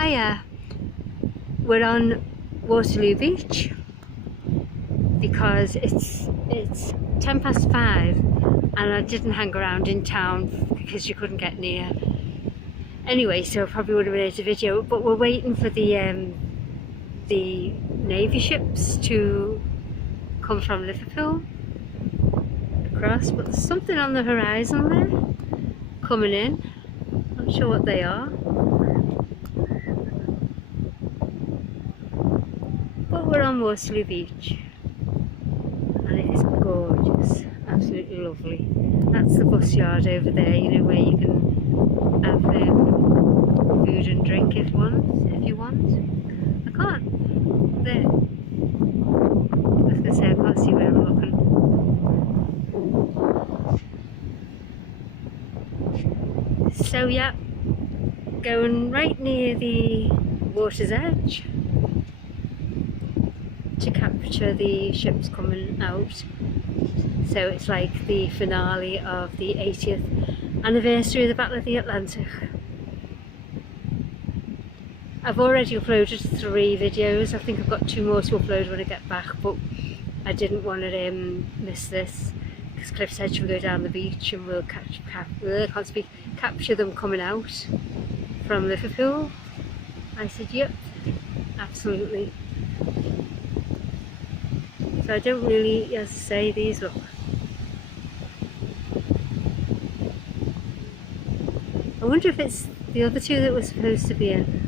Hiya, we're on Waterloo Beach because it's 5:10 and I didn't hang around in town because you couldn't get near. Anyway, so I probably would have made a video, but we're waiting for the Navy ships to come from Liverpool across, but there's something on the horizon there coming in. Not sure what they are. But we're on Waterloo Beach and it is gorgeous, absolutely lovely. That's the bus yard over there, you know, where you can have food and drink if you want. I can't, there. I was going to say I can't see where I'm looking. So yeah, going right near the water's edge to capture the ships coming out. So it's like the finale of the 80th anniversary of the Battle of the Atlantic. I've already uploaded 3 videos. I think I've got 2 more to upload when I get back, but I didn't want to miss this because Cliff said she'll go down the beach and we'll capture them coming out from Liverpool. I said yep, absolutely. So I don't really, as I say, these look. I wonder if it's the other 2 that were supposed to be in.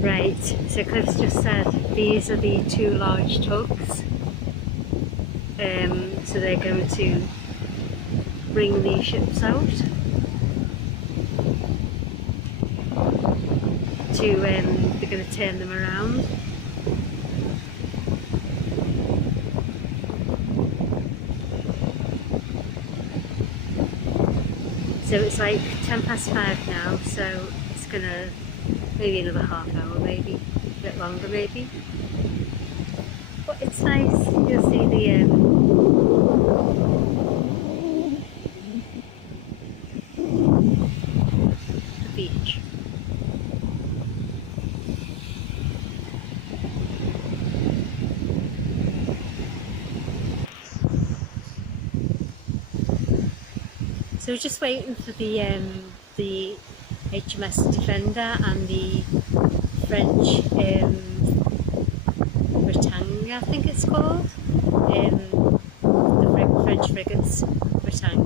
Right, so Cliff's just said these are the 2 large tugs, so they're going to bring the ships out to, they're going to turn them around. So it's like 5:10 now, so it's going to maybe another half hour, maybe a bit longer, maybe. But it's nice. You'll see the beach. So we're just waiting for the HMS Defender and the French Bretagne, I think it's called, the French frigates, Bretagne.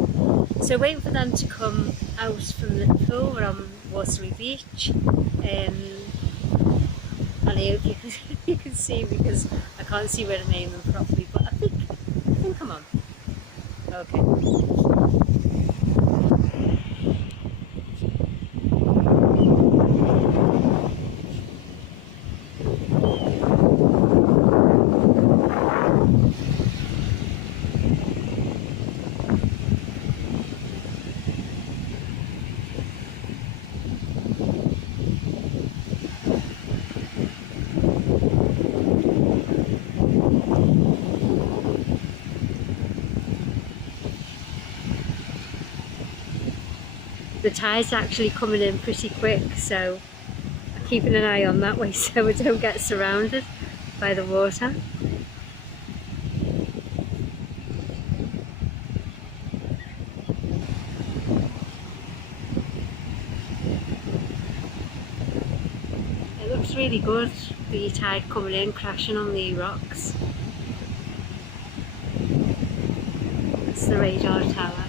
So waiting for them to come out from Liverpool. We're on Waterloo Beach, and I hope you can see, because I can't see where to name them properly, but I think I'm on. Okay. The tide's actually coming in pretty quick, so I'm keeping an eye on that way so we don't get surrounded by the water. It looks really good, the tide coming in, crashing on the rocks. That's the radar tower.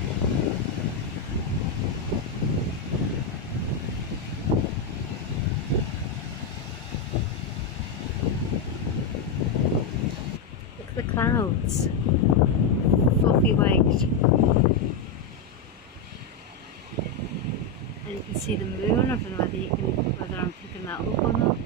The clouds, fluffy white, and you can see the moon. I don't know whether I'm picking that up or not.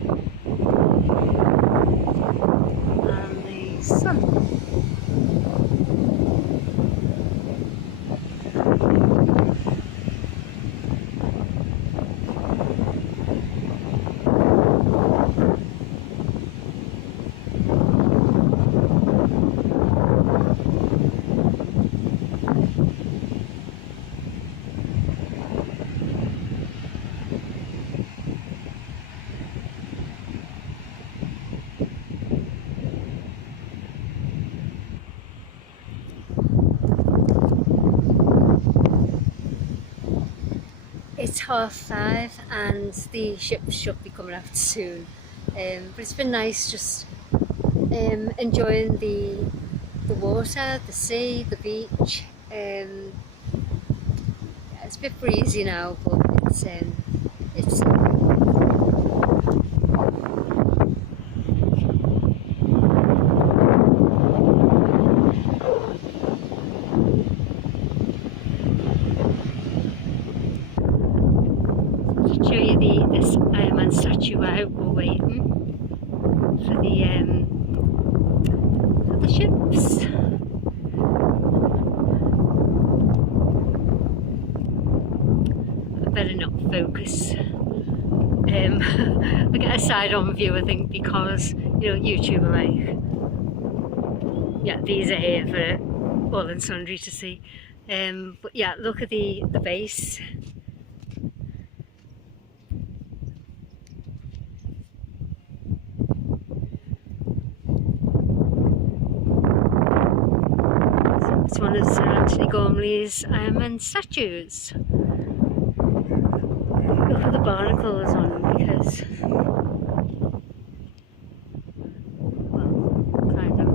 5:30 and the ships should be coming out soon. But it's been nice just enjoying the water, the sea, the beach. It's a bit breezy now, but it's show you this Iron Man statue out. We're waiting for the ships. I better not focus. I get a side-on view, I think, because you know YouTube are like, yeah, these are here for all and sundry to see. But yeah, look at the base. It's one of Sir Antony Gormley's Iron Man statues. Look at the barnacles on them, because, well, kind of,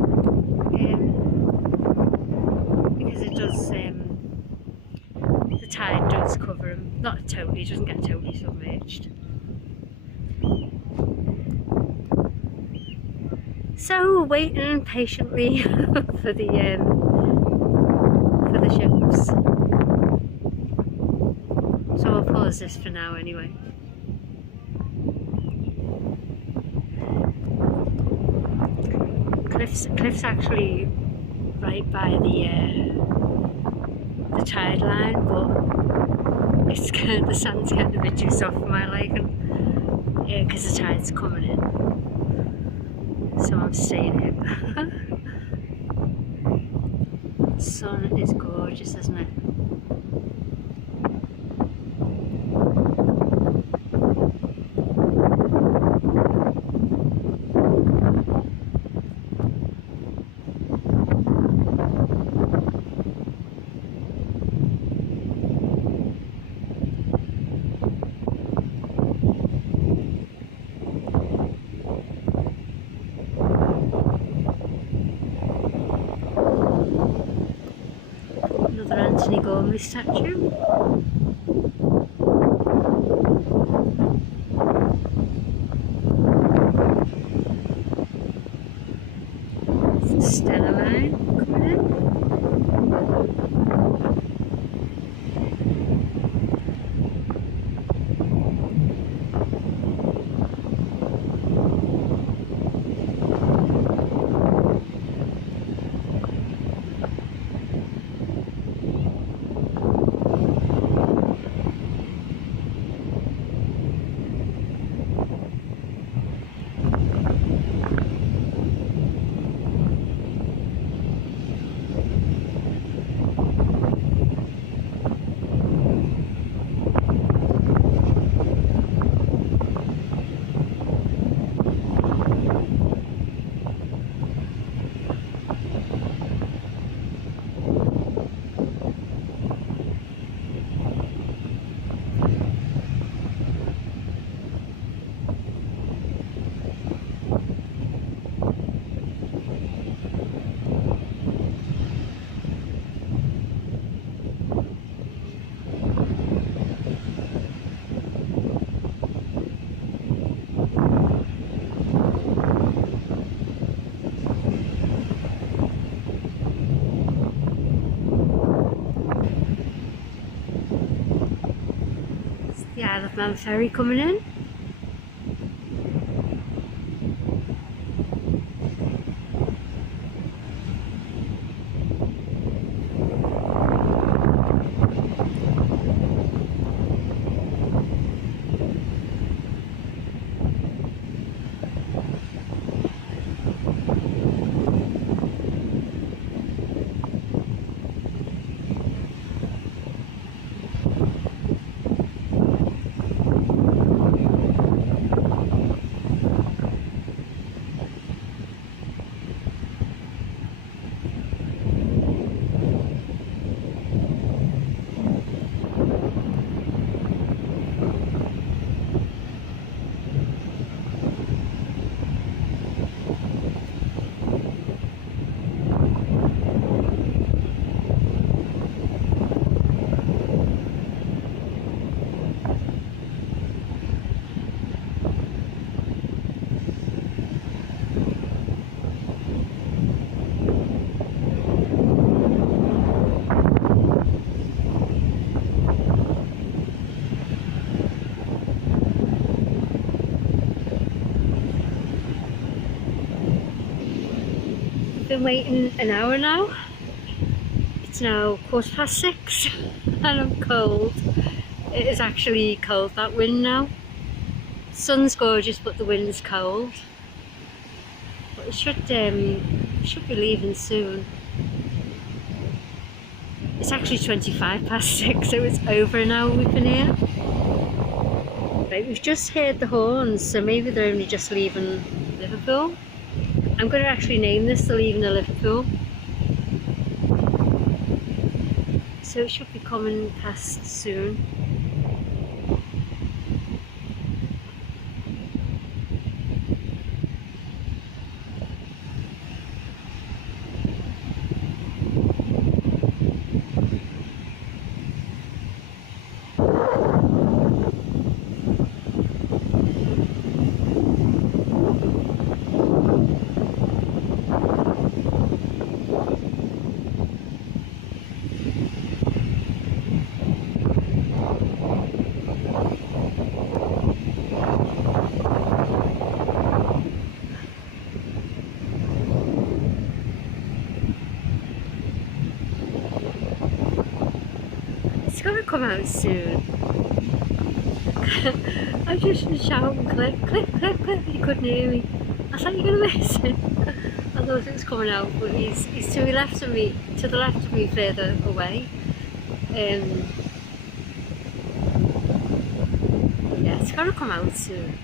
because it does, the tide does cover him. Not totally, it doesn't get totally submerged. So, waiting patiently for the ships. So I'll pause this for now anyway. Cliff's actually right by the tide line, but it's the sand's getting a bit too soft for my liking. Yeah, because the tide's coming in. So I'm staying here. The sun is gorgeous, isn't it? Another Antony Gormley statue. Spiderman coming in. The Isle of Man ferry coming in. been waiting an hour now. It's now 6:15 and I'm cold. It is actually cold, that wind now. Sun's gorgeous but the wind's cold. But it should be leaving soon. It's actually 6:25, so it's over an hour we've been here. Right, we've just heard the horns, so maybe they're only just leaving Liverpool. I'm going to actually name this the Leaving of Liverpool. So it should be coming past soon. It's gonna come out soon. I just been shouting click, click, click, click. You couldn't hear me. I thought you were gonna miss it. I thought it was coming out, but he's to the left of me, further away. Yeah, it's gonna come out soon.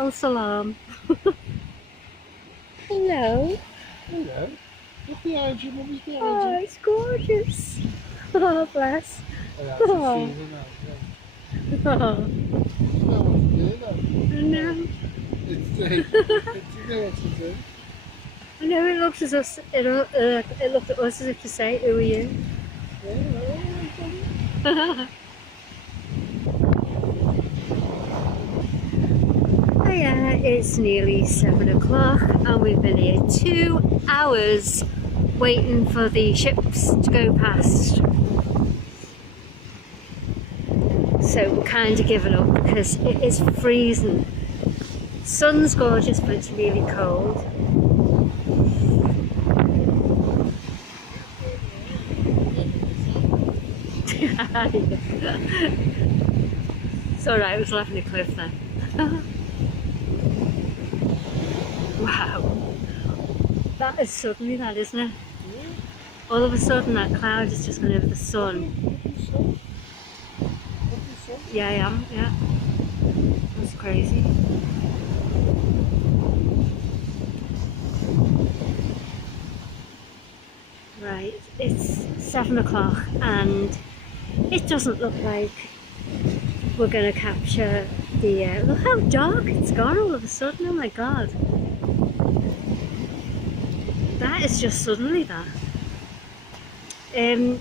Oh, salam. Hello. Hello. Look behind you, Mummy's behind you. Oh, it's gorgeous. Oh, bless. Oh, that's Oh. a season now, yeah. Oh, No one to do that. I know. It's to do what to do. I know it looked as us. It looked at us as if to say, "Who are you?" Oh yeah, it's nearly 7 o'clock and we've been here 2 hours waiting for the ships to go past. So we're kind of giving up because it is freezing. Sun's gorgeous but it's really cold. It's alright, I was laughing at Cliff then. Wow, that is suddenly that, isn't it? Yeah. All of a sudden that cloud is just gone over the sun. Yeah, I am, yeah. That's crazy. Right, it's 7 o'clock and it doesn't look like we're going to capture the... look how dark it's gone all of a sudden, oh my god. That is just suddenly that.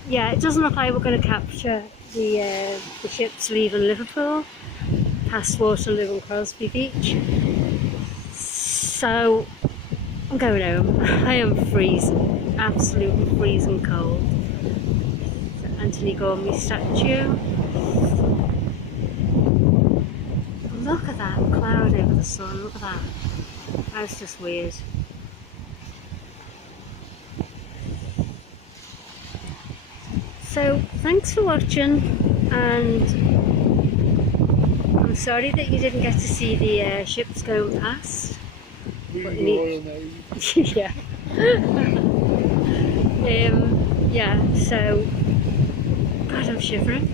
Yeah, it doesn't look like we're going to capture the ships leaving Liverpool past Waterloo and Crosby Beach. So I'm going home. I am freezing, absolutely freezing cold. The Antony Gormley statue. Look at that cloud over the sun, look at that. That's just weird. So thanks for watching, and I'm sorry that you didn't get to see the ships going past. Yeah. Yeah, so God, I'm shivering.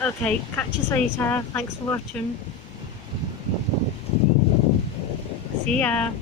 Okay, catch us later. Thanks for watching. See ya.